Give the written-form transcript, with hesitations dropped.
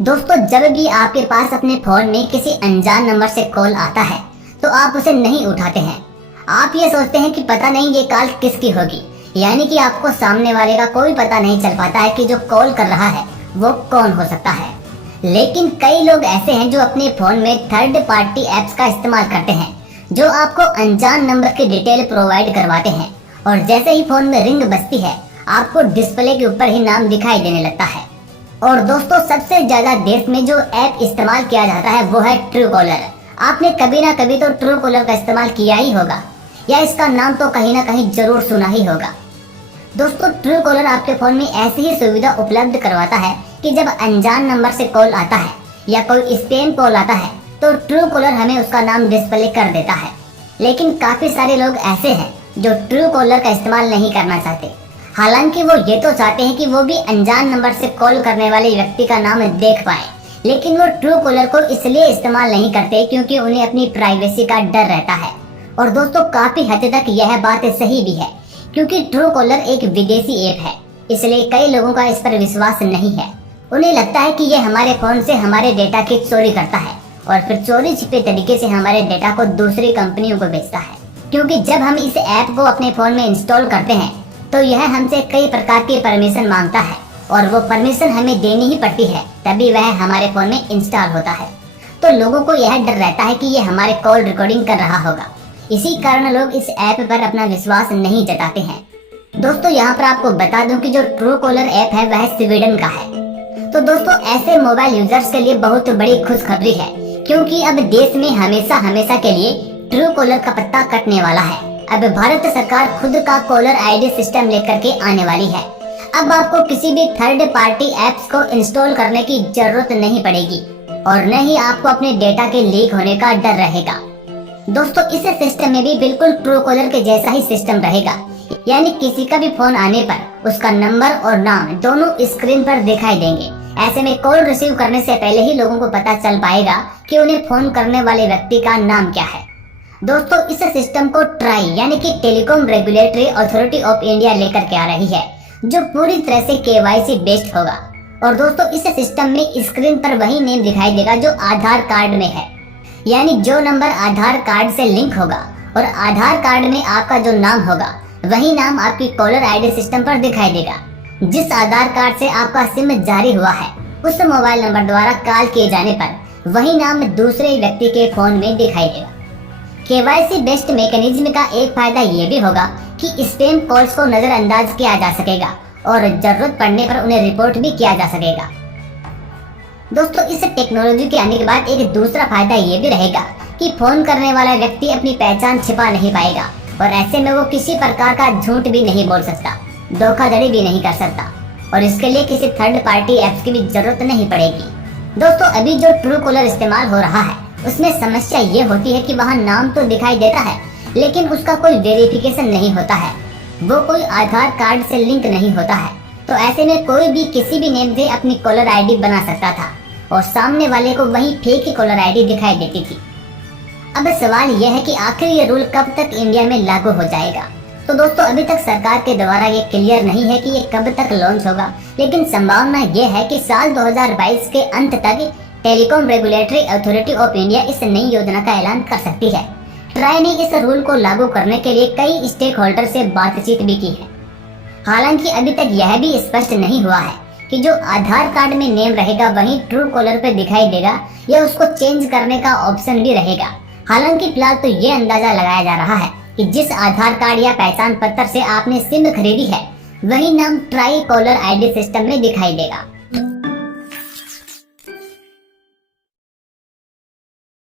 दोस्तों, जब भी आपके पास अपने फोन में किसी अनजान नंबर से कॉल आता है तो आप उसे नहीं उठाते हैं। आप ये सोचते हैं कि पता नहीं ये कॉल किसकी होगी, यानी कि आपको सामने वाले का कोई पता नहीं चल पाता है कि जो कॉल कर रहा है वो कौन हो सकता है। लेकिन कई लोग ऐसे हैं जो अपने फोन में थर्ड पार्टी एप्स का इस्तेमाल करते हैं, जो आपको अनजान नंबर की डिटेल प्रोवाइड करवाते हैं, और जैसे ही फोन में रिंग बजती है आपको डिस्प्ले के ऊपर ही नाम दिखाई देने लगता है। और दोस्तों, सबसे ज्यादा देश में जो ऐप इस्तेमाल किया जाता है वो है ट्रू कॉलर। आपने कभी ना कभी तो ट्रू कॉलर का इस्तेमाल किया ही होगा, या इसका नाम तो कहीं ना कहीं जरूर सुना ही होगा। दोस्तों, ट्रू कॉलर आपके फोन में ऐसी ही सुविधा उपलब्ध करवाता है कि जब अनजान नंबर से कॉल आता है या कोई स्पैम कॉल आता है तो ट्रू कॉलर हमें उसका नाम डिस्प्ले कर देता है। लेकिन काफी सारे लोग ऐसे हैं जो ट्रू कॉलर का इस्तेमाल नहीं करना चाहते। हालांकि वो ये तो चाहते हैं कि वो भी अनजान नंबर से कॉल करने वाले व्यक्ति का नाम देख पाए, लेकिन वो ट्रू कॉलर को इसलिए इस्तेमाल नहीं करते क्योंकि उन्हें अपनी प्राइवेसी का डर रहता है। और दोस्तों, काफी हद तक यह बात सही भी है, क्योंकि ट्रू कॉलर एक विदेशी ऐप है, इसलिए कई लोगों का इस पर विश्वास नहीं है। उन्हें लगता है कि यह हमारे फोन से हमारे डेटा की चोरी करता है और फिर चोरी छिपे तरीके से हमारे डेटा को दूसरी कंपनियों को बेचता है। क्योंकि जब हम इस ऐप को अपने फोन में इंस्टॉल करते हैं तो यह हमसे कई प्रकार की परमिशन मांगता है, और वो परमिशन हमें देनी ही पड़ती है, तभी वह हमारे फोन में इंस्टॉल होता है। तो लोगों को यह डर रहता है कि यह हमारे कॉल रिकॉर्डिंग कर रहा होगा, इसी कारण लोग इस ऐप पर अपना विश्वास नहीं जताते हैं। दोस्तों, यहाँ पर आपको बता दूं कि जो ट्रू कॉलर ऐप है वह स्वीडन का है। तो दोस्तों, ऐसे मोबाइल यूजर्स के लिए बहुत बड़ी खुशखबरी है, क्योंकि अब देश में हमेशा हमेशा के लिए ट्रू कॉलर का पत्ता कटने वाला है। अब भारत सरकार खुद का कॉलर आईडी सिस्टम लेकर के आने वाली है। अब आपको किसी भी थर्ड पार्टी एप्स को इंस्टॉल करने की जरूरत नहीं पड़ेगी, और न ही आपको अपने डेटा के लीक होने का डर रहेगा। दोस्तों, इस सिस्टम में भी बिल्कुल ट्रू कॉलर के जैसा ही सिस्टम रहेगा, यानी किसी का भी फोन आने पर उसका नंबर और नाम दोनों स्क्रीन पर दिखाई देंगे। ऐसे में कॉल रिसीव करने से पहले ही लोगों को पता चल पाएगा कि उन्हें फोन करने वाले व्यक्ति का नाम क्या है। दोस्तों, इस सिस्टम को ट्राई यानी कि telecom regulatory authority of India लेकर के आ रही है, जो पूरी तरह से केवाईसी बेस्ड होगा। और दोस्तों, इस सिस्टम में स्क्रीन पर वही नेम दिखाई देगा जो आधार कार्ड में है, यानी जो नंबर आधार कार्ड से लिंक होगा और आधार कार्ड में आपका जो नाम होगा वही नाम आपकी कॉलर आईडी सिस्टम पर दिखाई देगा। जिस आधार कार्ड से आपका सिम जारी हुआ है उस मोबाइल नंबर द्वारा कॉल किए जाने पर वही नाम दूसरे व्यक्ति के फोन में दिखाई देगा। केवाईसी बेस्ड मैकेनिज्म का एक फायदा ये भी होगा कि स्पैम कॉल्स को नजरअंदाज किया जा सकेगा और जरूरत पड़ने पर उन्हें रिपोर्ट भी किया जा सकेगा। दोस्तों, इस टेक्नोलॉजी के आने के बाद एक दूसरा फायदा ये भी रहेगा कि फोन करने वाला व्यक्ति अपनी पहचान छिपा नहीं पाएगा, और ऐसे में वो किसी प्रकार का झूठ भी नहीं बोल सकता, धोखाधड़ी भी नहीं कर सकता, और इसके लिए किसी थर्ड पार्टी एप्स की भी जरूरत नहीं पड़ेगी। दोस्तों, अभी जो ट्रू कॉलर इस्तेमाल हो रहा है उसमें समस्या ये होती है कि वहाँ नाम तो दिखाई देता है, लेकिन उसका कोई वेरिफिकेशन नहीं होता है, वो कोई आधार कार्ड से लिंक नहीं होता है। तो ऐसे में कोई भी किसी भी नेम से अपनी कॉलर आईडी बना सकता था और सामने वाले को वही फेक कॉलर आईडी दिखाई देती थी। अब सवाल यह है कि आखिर ये रूल कब तक इंडिया में लागू हो जाएगा। तो दोस्तों, अभी तक सरकार के द्वारा ये क्लियर नहीं है कि ये कब तक लॉन्च होगा, लेकिन संभावना ये है कि साल 2022 के अंत तक telecom regulatory authority of India इस नई योजना का ऐलान कर सकती है। ट्राई ने इस रूल को लागू करने के लिए कई स्टेक होल्डर से बातचीत भी की है। हालांकि अभी तक यह भी स्पष्ट नहीं हुआ है कि जो आधार कार्ड में नेम रहेगा वही ट्रू कॉलर पे दिखाई देगा या उसको चेंज करने का ऑप्शन भी रहेगा। हालांकि फिलहाल तो ये अंदाजा लगाया जा रहा है कि जिस आधार कार्ड या पहचान पत्र से आपने सिम खरीदी है वही नाम ट्राई कॉलर आईडी सिस्टम में दिखाई देगा।